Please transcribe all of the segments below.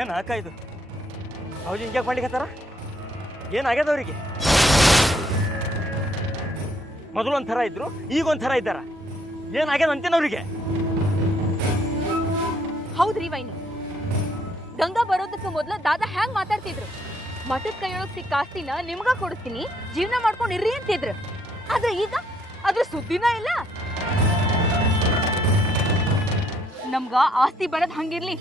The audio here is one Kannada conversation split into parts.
ಏನು ಅಕ್ಕ ಇದು ಹೌದು ಹಿಂಗೆ ಮಾಡ್ಲಿಕ್ಕತ್ತಾರ ಏನಾಗ್ಯದ ಅವರಿಗೆ ಮೊದಲು ಒಂಥರ ಇದ್ರು ಈಗ ಒಂಥರ ಇದ್ದಾರ ಏನಾಗ್ಯದ ಅಂತೇನ ಅವ್ರಿಗೆ ಹೌದ್ರಿ ವೈನಿ ಗಂಗಾ ಬರೋದಕ್ಕೆ ಮೊದ್ಲ ದಾದಾ ಹ್ಯಾಂಗ್ ಮಾತಾಡ್ತಿದ್ರು ಮಠದ ಕೈಯೊಳಗ್ ಸಿಕ್ಕ ಆಸ್ತಿನ ನಿಮ್ಗ ಕೊಡಿಸ್ತೀನಿ ಜೀವನ ಮಾಡ್ಕೊಂಡು ಇರ್ರಿ ಅಂತಿದ್ರು ಆದ್ರೆ ಈಗ ಅದ್ರ ಸುದ್ದಿನ ಇಲ್ಲ ನಮ್ಗ ಆಸ್ತಿ ಬರೋದ್ ಹಂಗಿರ್ಲಿ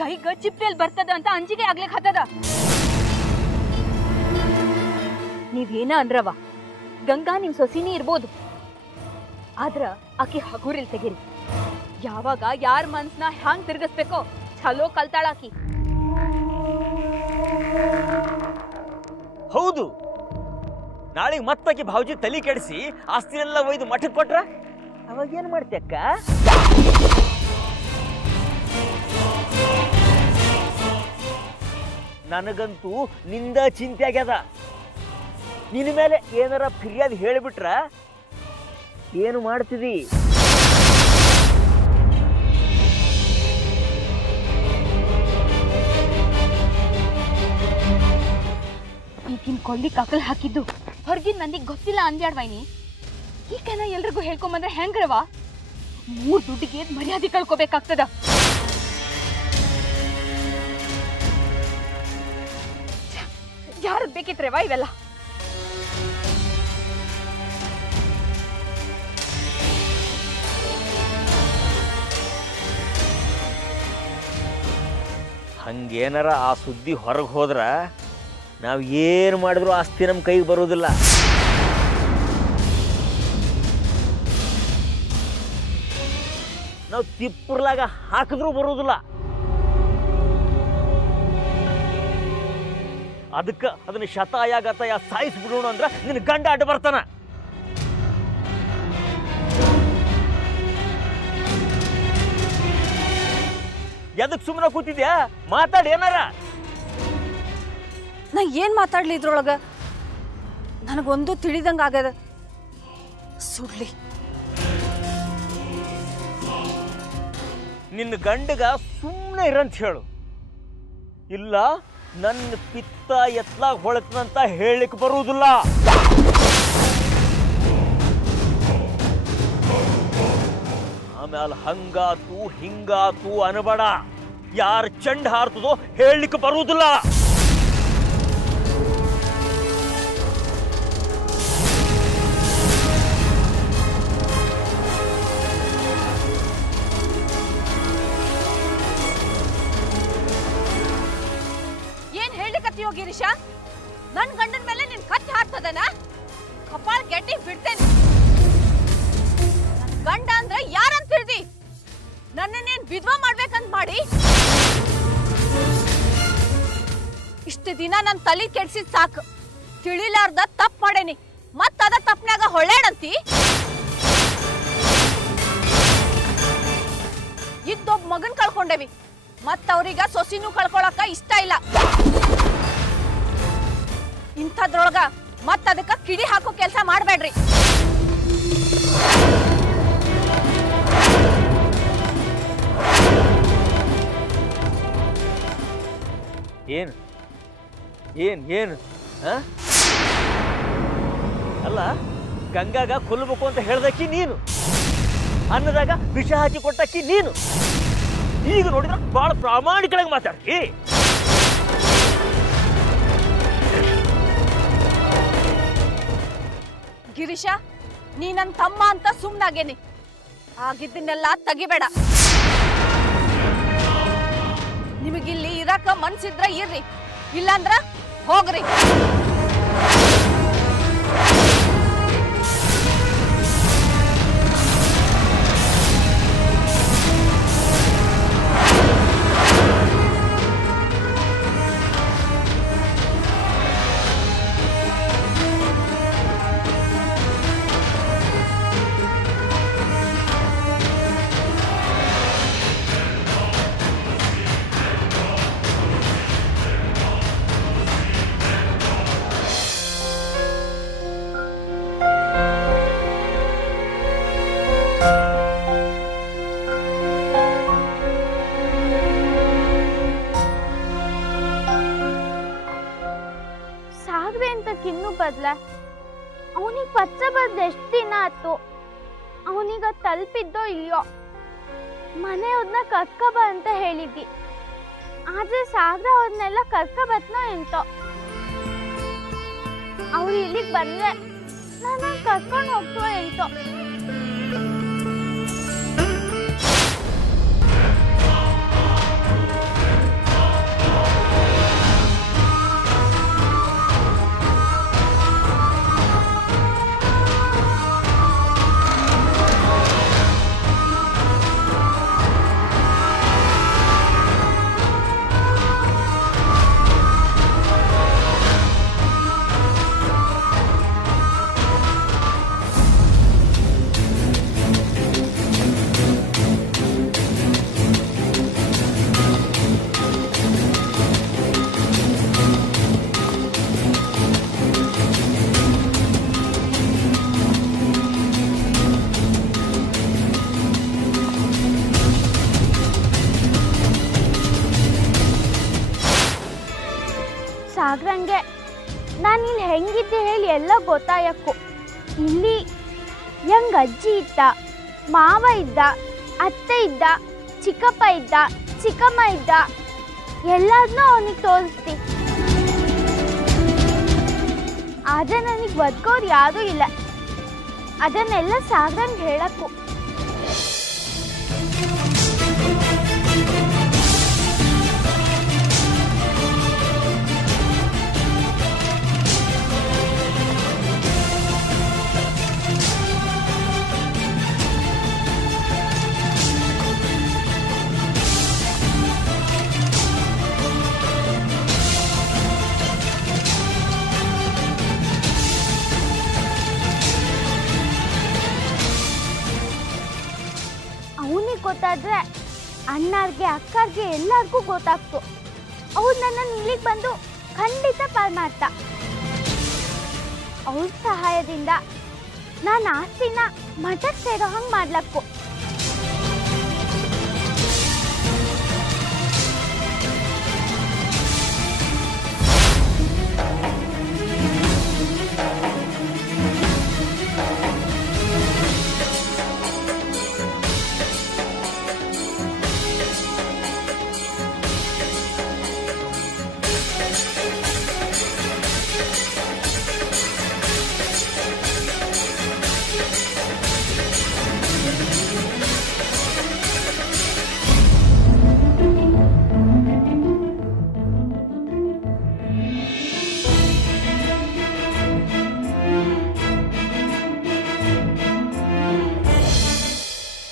ಕೈಗ ಚಿಪ್ಪೆಲ್ ಬರ್ತದ ಅಂತ ಅಂಜಿಕೆ ಆಗ್ಲಿಕ್ ಹತ್ತದ ನೀವೇನ ಅಂದ್ರವ ಗಂಗಾ ನಿಮ್ ಸೊಸಿನಿ ಇರ್ಬೋದು ಆದ್ರ ಆಕಿ ಹಗುರಿಲ್ ತೆಗಿರಿ ಯಾವಾಗ ಯಾರ ಮನ್ಸ್ನ ಹ್ಯಾಂಗ್ ತಿರ್ಗಿಸ್ಬೇಕೋ ಚಲೋ ಕಲ್ತಾಳಾಕಿ ಹೌದು ನಾಳೆಗೆ ಮತ್ತಾಕಿ ಭಾವಜಿ ತಲೆ ಕೆಡಿಸಿ ಆಸ್ತಿ ಎಲ್ಲ ಒಯ್ದು ಮಠಕ್ಕೆ ಕೊಟ್ರ ಅವಾಗ ಏನ್ ಮಾಡ್ತೀಯಕ್ಕ ನನಗಂತೂ ನಿಂದ ಚಿಂತೆ ಆಗ್ಯದ ನಿನ್ನ ಮೇಲೆ ಏನಾರ ಫಿರ್ಯಾದಿ ಹೇಳಿಬಿಟ್ರ ಏನು ಮಾಡ್ತಿದಿ ಈಗಿನ ಕೊಳ್ಳಿ ಕಕ್ಕಲ್ ಹಾಕಿದ್ದು ಹೊರಗಿನ ಮಂದಿಗೆ ಗೊತ್ತಿಲ್ಲ ಅಂದ್ಯಾಡ್ವೈನಿ ಈಗನ ಎಲ್ರಿಗೂ ಹೇಳ್ಕೊಂಬಂದ್ರೆ ಹೆಂಗ್ರವ 3 ದುಡ್ಡಿಗೆ ಮರ್ಯಾದೆ ಕಳ್ಕೋಬೇಕಾಗ್ತದ ಯಾರದ್ ಬೇಕಿತ್ರೇವ ಇವೆಲ್ಲ ಹಂಗೇನಾರ ಆ ಸುದ್ದಿ ಹೊರಗೆ ಹೋದ್ರ ನಾವು ಏನು ಮಾಡಿದ್ರು ಆಸ್ತಿ ನಮ್ಮ ಕೈಗೆ ಬರೋದಿಲ್ಲ ನಾವು ತಿಪ್ಪರ್ಲಾಗ ಹಾಕಿದ್ರೂ ಬರೋದಿಲ್ಲ ಅದಕ್ಕೆ ಅದನ್ನ ಶತಾಯ ಗತಾಯ ಸಾಯಿಸ್ಬಿಡೋಣ ಅಂದ್ರೆ ನಿನ್ನ ಗಂಡ ಅಡ್ಡ ಬರ್ತಾನ ಎದಕ್ ಸುಮ್ಮನೆ ಕೂತಿದ್ಯಾ ಮಾತಾಡಿ ಏನಾರ ನಾ ಏನ್ ಮಾತಾಡ್ಲಿ ಇದ್ರೊಳಗ ನನಗೊಂದು ತಿಳಿದಂಗ ಆಗದ ಸುಡ್ಲಿ ನಿನ್ನ ಗಂಡಗ ಸುಮ್ಮನೆ ಇರಂತ ಹೇಳು ಇಲ್ಲ ನನ್ನ ಪಿತ್ತ ಎತ್ಲಾಗ ಹೊಳತನಂತ ಹೇಳಿಕ್ ಬರುವುದಿಲ್ಲ ಆಮೇಲೆ ಹಂಗಾತು ಹಿಂಗಾತು ಅನಬೇಡ ಯಾರು ಚಂಡ ಹಾರ್ತದೋ ಹೇಳಲಿಕ್ಕೆ ಬರುವುದಿಲ್ಲ ಏನ್ ಹೇಳಿಕತ್ತೀಯೋ ಗಿರೀಶ ನನ್ ಗಂಡನ ಮೇಲೆ ನಿನ್ ಕತ್ತಿ ಹಾರ್ತದನ ಕಪಾಳ ಗೆಡ್ಡಿ ಬಿಡ್ತೇನೆ ಗಂಡ ಅಂದ್ರೆ ಯಾರಂತ ತಿಳಿದಿ ನನ್ನನ್ನೇನ್ ವಿಧವಾ ಮಾಡ್ಬೇಕಂತ ಮಾಡಿ ಇಷ್ಟು ದಿನ ನನ್ ತಲೆ ಕೆಡ್ಸಿದ್ ಸಾಕು ತಿಳಿಲಾರ್ದ ತಪ್ಪು ಮಾಡೇನಿ ಮತ್ತದ ತಪ್ಪನಾಗ ಹೊಳ್ಳಾಡಂತಿ ಇದ್ದೊಬ್ಬ ಮಗನ್ ಕಳ್ಕೊಂಡೇವಿ ಮತ್ತ ಅವ್ರೀಗ ಸೊಸಿನೂ ಕಳ್ಕೊಳಕ ಇಷ್ಟ ಇಲ್ಲ ಇಂಥದ್ರೊಳಗ ಮತ್ತ ಅದಕ್ಕ ಕಿಡಿ ಹಾಕೋ ಕೆಲಸ ಮಾಡ್ಬೇಡ್ರಿ ಏನು ಏನು ಏನು ಅಲ್ಲ ಗಂಗಾಗ ಕೊಲ್ಲಬೇಕು ಅಂತ ಹೇಳ್ದಕ್ಕಿ ನೀನು ಅನ್ನದಾಗ ವಿಷ ಹಾಕಿ ಕೊಟ್ಟಕ್ಕಿ ನೀನು ಈಗ ನೋಡಿದ್ರೆ ಬಹಳ ಪ್ರಾಮಾಣಿಕವಾಗಿ ಮಾತಾಡ್ತಿ ಗಿರೀಶ ನೀ ನನ್ ತಮ್ಮ ಅಂತ ಸುಮ್ನಾಗೇನಿ ಆಗಿದ್ದನ್ನೆಲ್ಲ ತೆಗಿಬೇಡ ನಿಮಗಿಲ್ಲಿ ಇರಾಕ ಮನ್ಸಿದ್ರ ಇರ್ರಿ ಇಲ್ಲಾಂದ್ರ ಹೋಗ್ರಿ ಬದ್ಲ ಅವನಿಗೆ ಪತ್ರ ಬದ್ ಎಷ್ಟು ದಿನ ಆಯ್ತು. ಅವನೀಗ ತಲುಪಿದ್ದೋ ಇಲ್ಲೋ. ಮನೆಯವ್ರನ್ನ ಕರ್ಕಬ ಅಂತ ಹೇಳಿದ್ದಿ, ಆದ್ರೆ ಸಾಗರ ಅವ್ರನ್ನೆಲ್ಲ ಕರ್ಕಬತ್ನೋ ಎಂತೋ. ಅವ್ರು ಇಲ್ಲಿಗೆ ಬಂದ್ರೆ ನಾನು ಕರ್ಕೊಂಡು ಹೋಗ್ತೋ ಎಂತೋ. ಸಾಗ್ರಂಗೆ ನಾನು ಇಲ್ಲಿ ಹೆಂಗಿದ್ದೆ ಹೇಳಿ ಎಲ್ಲ ಗೊತ್ತಾಯಕ್ಕು. ಇಲ್ಲಿ ಹೆಂಗ್ ಅಜ್ಜಿ ಇದ್ದ, ಮಾವ ಇದ್ದ, ಅತ್ತೆ ಇದ್ದ, ಚಿಕ್ಕಪ್ಪ ಇದ್ದ, ಚಿಕ್ಕಮ್ಮ ಇದ್ದ, ಎಲ್ಲದನ್ನೂ ಅವನಿಗೆ ತೋರಿಸ್ತಿ. ಆದ್ರೆ ನನಗೆ ಬದುಕೋರು ಯಾರೂ ಇಲ್ಲ. ಅದನ್ನೆಲ್ಲ ಸಾಗ್ರಂಗೆ ಹೇಳಕ್ಕು. ಗೊತ್ತಾದ್ರೆ ಅಣ್ಣಾರ್ಗೆ ಅಕ್ಕರ್ಗೆ ಎಲ್ಲರಿಗೂ ಗೊತ್ತಾಗ್ತು. ಅವ್ರು ನನ್ನನ್ನು ಇಲ್ಲಿಗೆ ಬಂದು ಖಂಡಿತ ಪಾಲ್ ಮಾಡ್ತಾ. ಅವ್ರ ಸಹಾಯದಿಂದ ನಾನು ಆಸ್ತಿನ ಮಠಕ್ಕೆ ಸೇರೋ ಹಂಗೆ ಮಾಡ್ಲಕ್ಕು.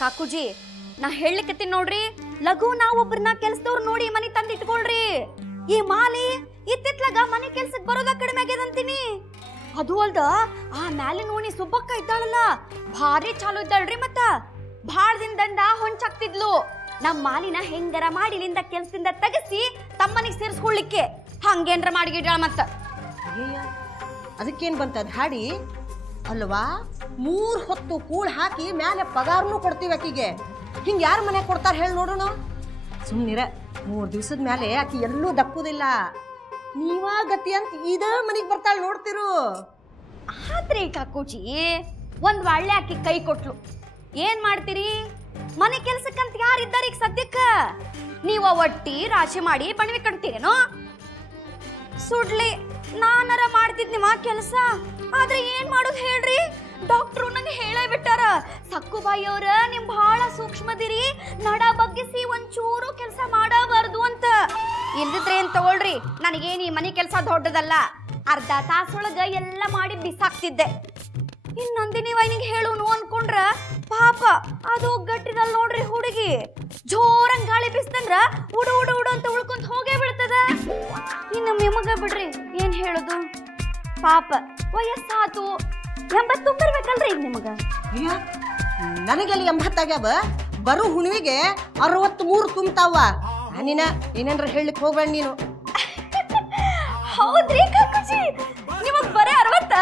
ಕಾಕುಜಿ, ನಾ ಹೇಳಲಿಕ್ಕತ್ತೀನಿ ನೋಡ್ರಿ, ಲಘು ನಾವೊಬ್ರನ್ನ ಕೆಲ್ಸದವ್ರು ನೋಡಿ ಮನೆ ತಂದು ಇಟ್ಕೊಳ್ರಿ. ಈ ಮಾಲಿ ಇತ್ತಿತ್ಲಾಗ ಮನೆ ಕೆಲ್ಸಕ್ಕೆ ಬರೋದ ಕಡಿಮೆ ಆಗ್ಯದಂತೀನಿ. ಅದು ಅಲ್ದ ಆ ಮ್ಯಾಲಿನ ಓಣಿ ಸುಬ್ಬಕ್ಕ ಇದ್ದಾಳಲ್ಲ, ಭಾರಿ ಚಾಲು ಇದ್ದಾಳ್ರಿ. ಮತ್ತ ಭಾಳ ದಿನದಂದ ಹೊಂಚಾಗ್ತಿದ್ಲು. ನಮ್ಮ ಮಾಲಿನ ಹೆಂಗರ ಮಾಡಿಲಿಂದ ಕೆಲ್ಸದಿಂದ ತೆಗಿಸಿ ತಮ್ಮನಿಗೆ ಸೇರಿಸ್ಕೊಳ್ಳಿಕ್ಕೆ ಹಂಗೇನ್ರ ಮಾಡಿಗಿಡ್ಯಾಳ. ಮತ್ತ ಅದಕ್ಕೇನ್ ಬಂತದ ಹಾಡಿ ಅಲ್ವಾ? 3 ಹೊತ್ತು ಕೂಳ್ ಹಾಕಿ ಮ್ಯಾಲೆ ಪಗಾರನು ಕೊಡ್ತೀವಿ ಆಕಿಗೆ. ಹಿಂಗೆ ಯಾರ ಮನೆ ಕೊಡ್ತಾರ ಹೇಳಿ ನೋಡೋಣ. ಸುಮ್ಮನಿರ, 3 ದಿವಸದ ಮೇಲೆ ಆಕಿ ಎಲ್ಲೂ ದಕ್ಕುದಿಲ್ಲ. ನೀವಾ ಗತಿ ಅಂತ ಇದ ಮನೆಗೆ ಬರ್ತಾಳೆ ನೋಡ್ತಿರು. ಆದ್ರೆ ಕಾಕುಜಿ, ಒಂದ್ ಒಳ್ಳೆ ಆಕಿ ಕೈ ಕೊಟ್ಲು. ಏನ್ ಮಾಡ್ತೀರಿ? ಮನೆ ಕೆಲ್ಸಕ್ಕಂತ ಯಾರಿದ್ದಾರೆ ಈಗ ಸದ್ಯಕ್ಕ? ನೀವ ಒಟ್ಟಿ ರಾಶಿ ಮಾಡಿ ಬಣವಿ ಕಟ್ತೀರೇನೋ? ಸುಡ್ಲಿ, ನಾನರ ಮಾಡ್ತಿದ್ನಿವ ಕೆಲಸ. ಆದ್ರೆ ಏನ್ ಮಾಡೋದು ಹೇಳ್ರಿ? ಡಾಕ್ಟ್ರು ನಂಗೆ ಹೇಳೇ ಬಿಟ್ಟಾರ, ಸಕ್ಕುಬಾಯಿ ಅವ್ರ ನಿಮ್ ಬಹಳ ಸೂಕ್ಷ್ಮದಿರಿ, ನಡ ಬಗ್ಗಿಸಿ ಒಂಚೂರು ಕೆಲಸ ಮಾಡಬಾರ್ದು ಅಂತ. ಇಲ್ದಿದ್ರೆ ಏನ್ ತಗೊಳ್ರಿ, ನನಗೇನು ಈ ಮನೆ ಕೆಲಸ ದೊಡ್ಡದಲ್ಲ, ಅರ್ಧ ತಾಸೊಳಗ ಎಲ್ಲ ಮಾಡಿ ಬಿಸಾಕ್ತಿದ್ದೆ. ಇನ್ ನಂದಿನಿ ವೈನಿಗೆ ಹೇಳುನು ಅನ್ಕೊಂಡ್ರ ಪಾಪ ಅದು ಗಟ್ಟಿರಲ್ ನೋಡ್ರಿ ಹುಡುಗಿ. ಜೋರಂಗ್ ಗಾಳಿ ಬೀಸ್ತಂದ್ರ ಉಡು ಉಡು ಉಡು ಅಂತ ಉಳ್ಕೊಂತ ಹೋಗೇ ಬಿಡ್ತದ. ಇನ್ನು ನಿಮಗ ಬಿಡ್ರಿ, ಏನ್ ಹೇಳುದು? ಪಾಪ ವಯಸ್ಸಾತು, 80 ತುಂಬಿರ್ಬೇಕಲ್ರಿ ಈಗ ನಿಮಗ. ನನಗೆಲ್ಲಿ 80 ಆಗ್ಯಾವ, ಬರೋ ಹುಣ್ಣಿಗೆ 63 ತುಂಬ್ತಾವ. ನೀನ ಏನೇನ್ರ ಹೇಳಲಿಕ್ಕೆ ಹೋಗ್ಬೇಡ ನೀನು. ಹೌದ್ರಿ ಕಾಕುಜಿ, ನಿಮಗ್ ಬರೀ 60?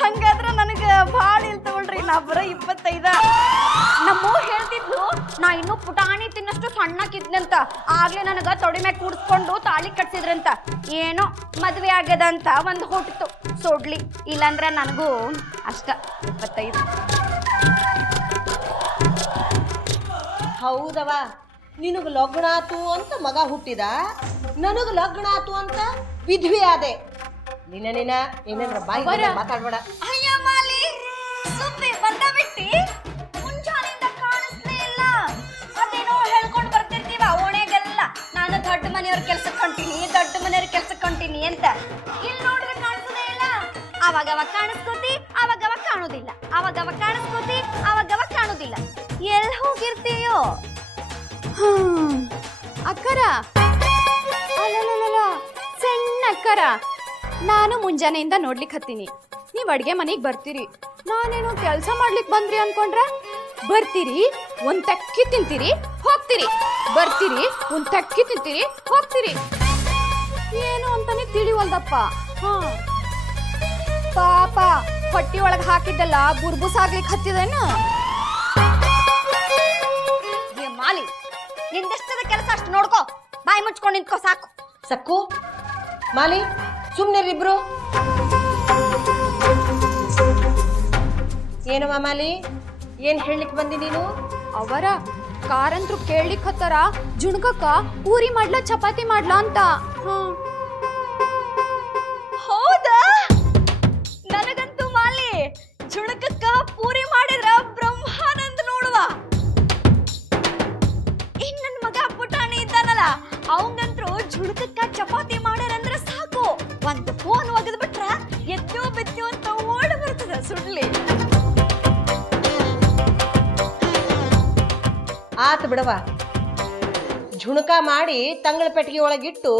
ಹಂಗಾದ್ರ ನನಗ ಭಾಳ ಇಲ್ ತಗೊಳ್ರಿ, ನಾ ಬರೀ 25. ನಮ್ಮವ್ವ ಹೇಳ್ತಿದ್ಲು ನಾ ಇನ್ನೂ ಪುಟಾಣಿ ತಿನ್ನಷ್ಟು ಸಣ್ಣಕ್ಕಿದ್ನಂತ. ಆಗ್ಲೇ ನನಗ ತೊಡಿ ಮ್ಯಾಗ ಕೂಡಿಸ್ಕೊಂಡು ತಾಳಿ ಕಟ್ಸಿದ್ರಂತ. ಏನೋ ಮದ್ವೆ ಆಗ್ಯದ ಅಂತ ಒಂದು ಹುಟ್ಟಿತು ಸೊಡ್ಲಿ, ಇಲ್ಲಾಂದ್ರ ನನಗೂ ಅಷ್ಟ 25. ಹೌದವ, ನಿನಗ ಲಗ್ನ ಆತು ಅಂತ ಮಗ ಹುಟ್ಟಿದ, ನನಗ ಲಗ್ನ ಆತು ಅಂತ ವಿಧವೆ ಆದೆ. ನಿನ್ನ ಏನೇನ್ರ ಬಾಯಿ ಮಾತಾಡ್ಬೇಡ. ಅಯ್ಯ ಮಾಲಿ, ಸುಮ್ಮನೆ ಬಂದ ಬಿಟ್ಟಿ ಮುಂಜಾನಿಂದ ಕಾಣಿಸ್ಲೇ ಇಲ್ಲ. ಅದೇನೋ ಹೇಳ್ಕೊಂಡು ಬರ್ತಿರ್ತೀವ ಓಣೆಗೆಲ್ಲ, ನಾನು ದೊಡ್ಡ ಮನೆಯವ್ರ ಕೆಲ್ಸಕ್ಕೆ ಹೊಂಟೀನಿ, ದೊಡ್ಡ ಮನೆಯವ್ರ ಕೆಲ್ಸಕ್ಕೆ ಹೊಂಟೀನಿ ಅಂತ. ಇಲ್ಲಿ ನೋಡಿದ್ರೆ ಕಾಣಿಸೋದೇ ಇಲ್ಲ. ಅವಾಗವ ಕಾಣಿಸ್ಕೋತಿ, ಅವಾಗವ ಕಾಣೋದಿಲ್ಲ, ಅವಾಗವ ಕಾಣಿಸ್ಕೋತಿ, ಅವಾಗವ ಕಾಣೋದಿಲ್ಲ. ಎಲ್ಲಿ ಹೋಗಿರ್ತೀಯೋ? ಅಕ್ಕರ, ಅಲ್ಲಲ್ಲ ಸಣ್ಣ ಅಕ್ಕರ, ನಾನು ಮುಂಜಾನೆಯಿಂದ ನೋಡ್ಲಿಕ್ಕೆ ಹತ್ತೀನಿ. ನೀವು ಅಡ್ಗೆ ಮನೆಗೆ ಬರ್ತೀರಿ, ನಾನೇನೋ ಕೆಲಸ ಮಾಡ್ಲಿಕ್ಕೆ ಬಂದ್ರಿ ಅನ್ಕೊಂಡ್ರ? ಬರ್ತೀರಿ, ಒಂದ್ ತಕ್ಕಿ ತಿಂತೀರಿ, ಹೋಗ್ತೀರಿ, ಬರ್ತೀರಿ, ಒಂದ್ ತಕ್ಕಿ ತಿಂತೀರಿ, ಹೋಗ್ತೀರಿ. ಏನು ಅಂತಾನೆ ತಿಳಿವಲ್ದಪ್ಪ. ಪಾಪ ಹೊಟ್ಟಿ ಒಳಗೆ ಹಾಕಿದ್ದೆಲ್ಲ ಬುರ್ಬುಸ್ ಆಗ್ಲಿಕ್ಕೆ ಹತ್ತಿದೇನು? ಮಾಲಿ, ನಿಂದೆಷ್ಟದ ಕೆಲಸ ಅಷ್ಟು ನೋಡ್ಕೋ, ಬಾಯಿ ಮುಚ್ಕೊಂಡು ನಿಂತ್ಕೋ ಸಾಕು. ಸಕ್ಕು ಮಾಲಿ, ಸುಮ್ನಿರಿಬ್ರು. ಏನವ ಮಾಲಿ, ಏನ್ ಹೇಳಲಿಕ್ಕೆ ಬಂದಿ ನೀನು? ಅವರ ಕಾರಂತ್ರು ಕೇಳಲಿಕ್ಕೆ ಹತ್ತಾರ, ಜುಣ್ಕಕ್ಕ ಪೂರಿ ಮಾಡ್ಲಾ ಚಪಾತಿ ಮಾಡ್ಲಾ ಅಂತ. ಹೌದಾ? ನನಗಂತೂ ಮಾಲಿ ಜುಣಕಕ್ಕ ಪೂರಿ ಮಾಡಿದ್ರ ಬ್ರಹ್ಮಾನಂದ ನೋಡುವ. ಇನ್ ನನ್ ಮಗ ಪುಟಾಣಿ ಇದ್ದಾನಲ್ಲ, ಅವಂಗಂತ್ರು ಜುಣಕಕ್ಕ ಚಪಾತಿ ಮಾಡ್ಯಾರಂದ್ರ ಸಾಕು, ಒಂದು ಫೋನ್ ಒಗದ್ ಬಿಟ್ರ ಎದ್ದೋ ಬಿದ್ದೋ ಅಂತ ಓಡ್ ಬರ್ತದ ಸುಡ್ಲಿ. ಆತ ಬಿಡವ, ಝುಣಕ ಮಾಡಿ ತಂಗಳ ಪೆಟ್ಟಿಗೆ ಒಳಗಿಟ್ಟು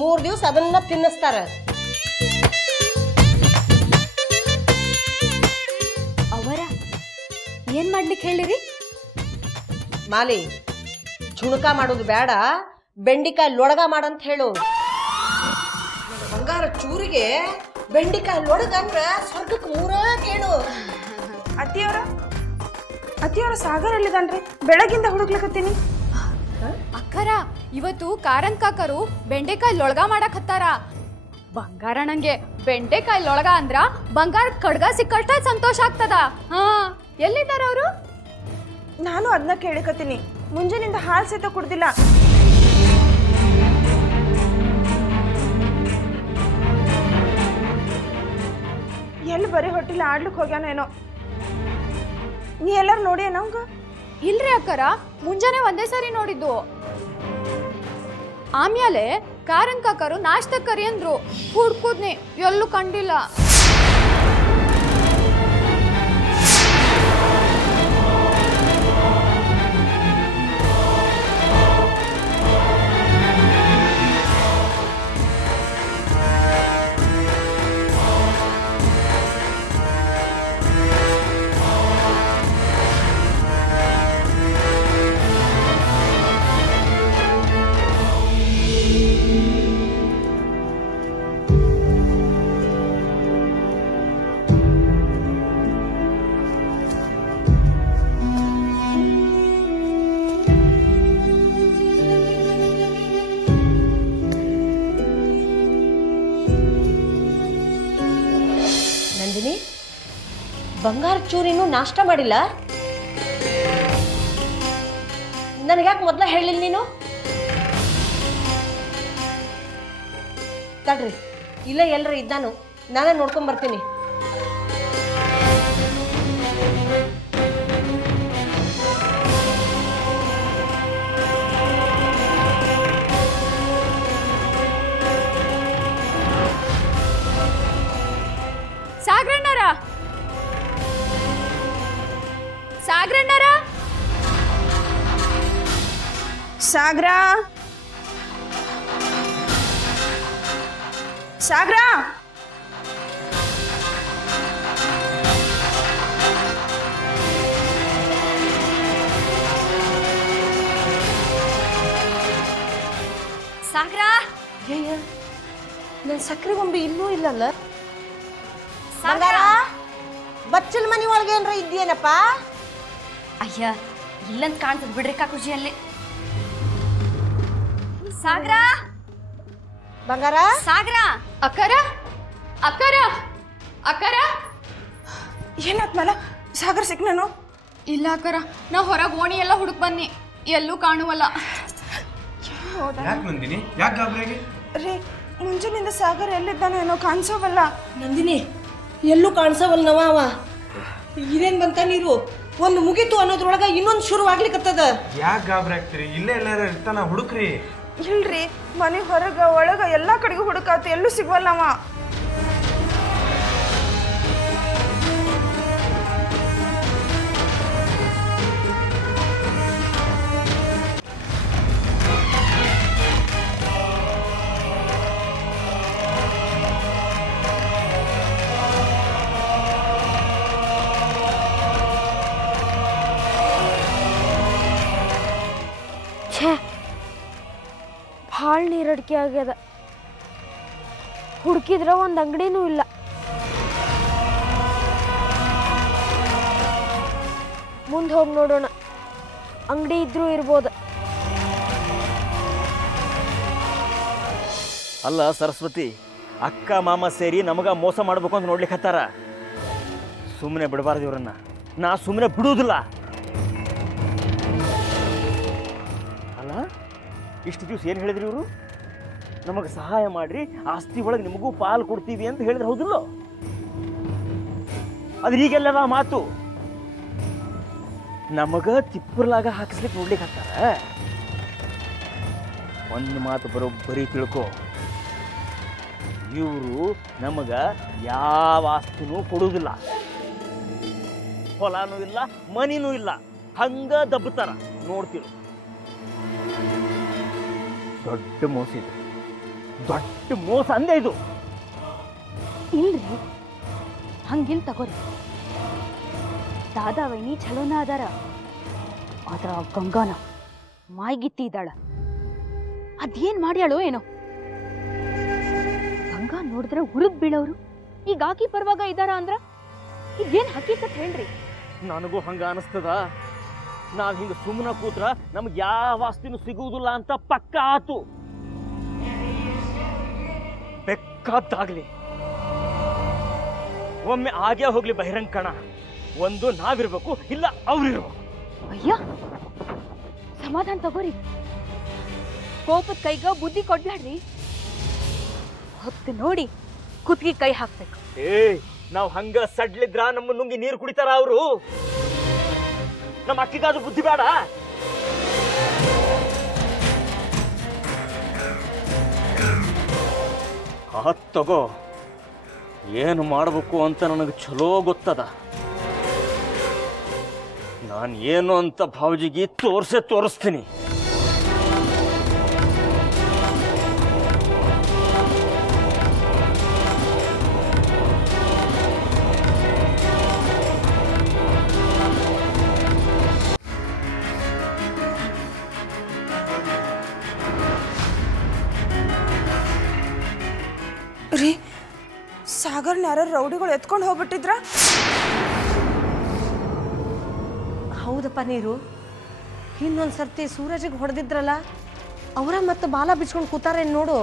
3 ದಿವಸ ಅದನ್ನ ತಿನ್ನಿಸ್ತಾರ. ಅವರ ಏನ್ ಮಾಡ್ಲಿಕ್ಕೆ ಹೇಳಿರಿ? ಮಾಲಿ, ಝುಣಕ ಮಾಡೋದು ಬೇಡ, ಬೆಂಡಿಕಾಯಿ ಲೊಡಗ ಮಾಡಂತ ಹೇಳು. ಬಂಗಾರ ಚೂರಿಗೆ ಬೆಂಡಿಕಾಯಿ ಲೊಡಗ ಅಂದ್ರ ಸ್ವರ್ಗಕ್ಕೆ 3 ಕೇಳು. ಅತ್ತಿಯವರ ಸಾಗರ್ ಎಲ್ಲಿದಾನ್ರಿ? ಬೆಳಗಿಂದ ಹುಡುಕ್ಲಕತ್ತೀನಿ. ಅಕ್ಕರ, ಇವತ್ತು ಕಾರಂತ್ ಕಾಕರು ಬೆಂಡೆಕಾಯಿ ಲೊಳಗ ಮಾಡಕ್ ಹತ್ತಾರ. ಬಂಗಾರ ನಂಗೆ ಬೆಂಡೆಕಾಯಿ ಲೊಳಗ ಅಂದ್ರ ಬಂಗಾರ ಕಡ್ಗ ಸಿಕ್ಕಷ್ಟ ಸಂತೋಷ ಆಗ್ತದ. ಎಲ್ಲಿದ್ದಾರ ಅವರು? ನಾನು ಅದನ್ನ ಕೇಳಿಕತ್ತೀನಿ. ಮುಂಜಾನಿಂದ ಹಾಲು ಸಹಿತ ಕುಡ್ದಿಲ್ಲ. ಎಲ್ಲಿ ಬರೀ ಹೊಟ್ಟಿಲ್ಲ ಆಡ್ಲಿಕ್ಕೆ ಹೋಗ್ಯಾನ ಏನೋ. ನೀ ಎಲ್ಲಾರು ನೋಡಿ ನಮ್ಗ? ಇಲ್ರಿ ಅಕ್ಕರ, ಮುಂಜಾನೆ ಒಂದೇ ಸಾರಿ ನೋಡಿದ್ದು. ಆಮ್ಯಾಲೆ ಕಾರಂತ್ ಕಾಕರು ನಾಷ್ಟ ಕರಿ ಅಂದ್ರು, ಹುಡ್ಕುದ್ನಿ, ಎಲ್ಲೂ ಕಂಡಿಲ್ಲ. ನಂದಿನಿ, ಬಂಗಾರ ಚೂರಿನೂ ನಾಷ್ಟ ಮಾಡಿಲ್ಲ? ನನಗ್ಯಾಕೆ ಮೊದಲ ಹೇಳಿಲ್ಲ ನೀನು? ತಡ್ರಿ, ಇಲ್ಲ ಎಲ್ಲರ ಇದ್ದಾನು, ನಾನೇ ನೋಡ್ಕೊಂಡ್ ಬರ್ತೀನಿ. ಸಾಗ್ರಣ್ಣರ, ಸಾಗ್ರಣ್ಣರ, ಸಾಗ್ರ, ಸಾಗ್ರ, ಸಾಗ್ರ. ನನ್ನ ಸಕ್ಕರೆ ಗೊಂಬೆ ಇನ್ನೂ ಇಲ್ಲಲ್ಲ? ಬಂಗಾರ ಬಚ್ಚಲ್ ಮನಿ ಒಳಗೆ ಏನ್ರ ಇದ್ದೀನಪ್ಪ? ಅಯ್ಯ ಇಲ್ಲಂತ ಕಾಣ್ತದ ಬಿಡ್ರಿ ಖುಷಿಯಲ್ಲಿ. ಸಾಗರ ಬಂಗಾರ ಸಾಗರ ಅಕ್ಕರ ಅಕ್ಕರ ಅಕ್ಕರ ಏನಾತ್ಮಲ್ಲ ಸಾಗರ್ ಸಿಕ್ನನು? ಇಲ್ಲ ಅಕ್ಕರ ನಾ ಹೊರಗೆ ಓಣಿ ಎಲ್ಲ ಹುಡುಕ್ ಬನ್ನಿ, ಎಲ್ಲೂ ಕಾಣುವಲ್ಲ. ಯಾಕೆ ನಂದಿನಿ, ಯಾಕೆ ಗಾಬರಿಯಾಗಿ? ರೀ ಮುಂಜಾನಿಂದ ಸಾಗರ್ ಎಲ್ಲಿದ್ದಾನೇನೋ ಕಾಣಿಸೋವಲ್ಲ. ನಂದಿನಿ ಎಲ್ಲೂ ಕಾಣಿಸವಲ್ಲ ಅವ. ಇದೇನ್ ಬಂತ ನೀರು? ಒಂದು ಮುಗೀತು ಅನ್ನೋದ್ರೊಳಗ ಇನ್ನೊಂದು ಶುರು ಆಗ್ಲಿಕ್ಕತ್ತದ. ಯಾಕೆ ಗಾಬರಿ ಆಗ್ತೀರಿ? ಇಲ್ಲೇ ಎಲ್ಲಾರ ಇರ್ತಾನ, ಹುಡುಕ್ರಿ. ಇಲ್ರಿ ಮನೆ ಹೊರಗ ಒಳಗ ಎಲ್ಲಾ ಕಡೆಗೂ ಹುಡುಕಾತು, ಎಲ್ಲೂ ಸಿಗವಲ್ಲ ಅವ. ಭಾಳ ನೀರಡಿಕೆ ಆಗ್ಯದ. ಹುಡುಕಿದ್ರ ಒಂದು ಅಂಗಡಿನೂ ಇಲ್ಲ. ಮುಂದೆ ಹೋಗಿ ನೋಡೋಣ, ಅಂಗಡಿ ಇದ್ರೂ ಇರ್ಬೋದು. ಅಲ್ಲ ಸರಸ್ವತಿ, ಅಕ್ಕ ಮಾಮ ಸೇರಿ ನಮಗ ಮೋಸ ಮಾಡ್ಬೇಕು ಅಂತ ನೋಡ್ಲಿಕ್ಕೆ ಹತ್ತಾರ. ಸುಮ್ಮನೆ ಬಿಡಬಾರ್ದು ಇವ್ರನ್ನ, ನಾ ಸುಮ್ಮನೆ ಬಿಡುವುದಿಲ್ಲ. ಅಲ್ಲ ಇಷ್ಟು ದಿವಸ ಏನು ಹೇಳಿದ್ರಿ ಇವರು? ನಮಗೆ ಸಹಾಯ ಮಾಡ್ರಿ, ಆಸ್ತಿ ಒಳಗೆ ನಿಮಗೂ ಪಾಲು ಕೊಡ್ತೀವಿ ಅಂತ ಹೇಳಿದ್ರೆ ಹೌದಿಲ್ಲ? ಆದ್ರೆ ಈಗೆಲ್ಲದ ಮಾತು ನಮಗ ತಿಪ್ಪರ್ಲಾಗ ಹಾಕಿಸ್ಲಿಕ್ಕೆ ನೋಡ್ಲಿಕ್ಕೆ ಹತ್ತಾರ. ಒಂದು ಮಾತು ಬರೋಬ್ಬರಿ ತಿಳ್ಕೊ, ಇವರು ನಮಗ ಯಾವ ಆಸ್ತಿನೂ ಕೊಡುವುದಿಲ್ಲ. ಹೊಲನೂ ಇಲ್ಲ, ಮನಿನೂ ಇಲ್ಲ, ಹಂಗ ದಬ್ಬತಾರ. ನೋಡ್ತಿರು, ದೊಡ್ಡ ಮೋಸ ಇದು, ದೊಡ್ಡ ಮೋಸ ಅಂದೆ ಇದು. ಇಲ್ರಿ ಹಂಗಿಲ್ ತಗೋರಿ. ದಾದಾ ವೈನಿ ಚಲೋನ ಅದಾರ, ಆದ್ರ ಗಂಗಾನ ಮಾಯ್ಗಿತ್ತಿ ಇದ್ದಾಳ. ಅದೇನ್ ಮಾಡ್ಯಾಳೋ ಏನೋ. ಗಂಗಾ ನೋಡಿದ್ರೆ ಉರುಗ್ ಬೀಳೋರು ಈಗ ಆಕಿ ಪರವಾಗ ಇದ್ದಾರ ಅಂದ್ರ ಇದೇನ್ ಹಕೀಕತ್ ಹೇಳ್ರಿ? ನನಗೂ ಹಂಗ ಅನಿಸ್ತದ. ನಾವ್ ಹಿಂಗ ಸುಮ್ಮನ ಕೂತ್ರ ನಮ್ಗೆ ಯಾವ ಆಸ್ತಿನೂ ಸಿಗುವುದಿಲ್ಲ ಅಂತ ಪಕ್ಕ ಆತು. ಬೇಕಾದ್ದಾಗ್ಲಿ, ಒಮ್ಮೆ ಆಗೇ ಹೋಗ್ಲಿ ಬಹಿರಂಗಣ. ಒಂದು ನಾವಿರ್ಬೇಕು, ಇಲ್ಲ ಅವ್ರಿರ್ಬೇಕು. ಅಯ್ಯ ಸಮಾಧಾನ ತಗೋರಿ, ಕೋಪದ ಕೈಗ ಬುದ್ಧಿ ಕೊಡ್ಬ್ಯಾಡ್ರಿ. ಹೊತ್ತು ನೋಡಿ ಕುತ್ತಿಗೆ ಕೈ ಹಾಕ್ಬೇಕು. ನಾವ್ ಹಂಗ ಸಡ್ಲಿದ್ರ ನಮ್ಮ ನುಂಗಿ ನೀರು ಕುಡಿತಾರ ಅವರು? ನಮ್ಮ ಅಕ್ಕಿಗಾದ್ರೂ ಬುದ್ಧಿ ಬೇಡ? ತಗೋ, ಏನು ಮಾಡಬೇಕು ಅಂತ ನನಗೆ ಚಲೋ ಗೊತ್ತದ. ನಾನು ಏನು ಅಂತ ಭಾವಜಿಗೆ ತೋರಿಸ್ತೀನಿ. ರೀ ಸಾಗರ್ನ ಯಾರು ರೌಡಿಗಳು ಎತ್ಕೊಂಡು ಹೋಗ್ಬಿಟ್ಟಿದ್ರ? ಹೌದಪ್ಪ ನೀರು. ಇನ್ನೊಂದು ಸರ್ತಿ ಸೂರಜಿಗೆ ಹೊಡೆದಿದ್ರಲ್ಲ, ಅವರ ಮತ್ತೆ ಬಾಲ ಬಿಚ್ಕೊಂಡು ಕೂತಾರೇನು ನೋಡು.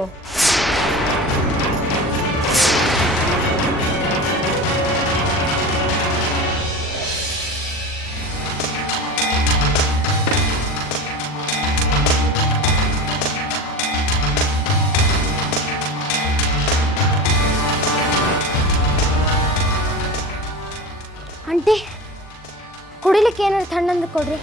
ಆಂಟಿ ಕುಡಿಲಿಕ್ಕೆ ಏನಾದ್ರು ತಣ್ಣಂದು ಕೊಡ್ರಿ.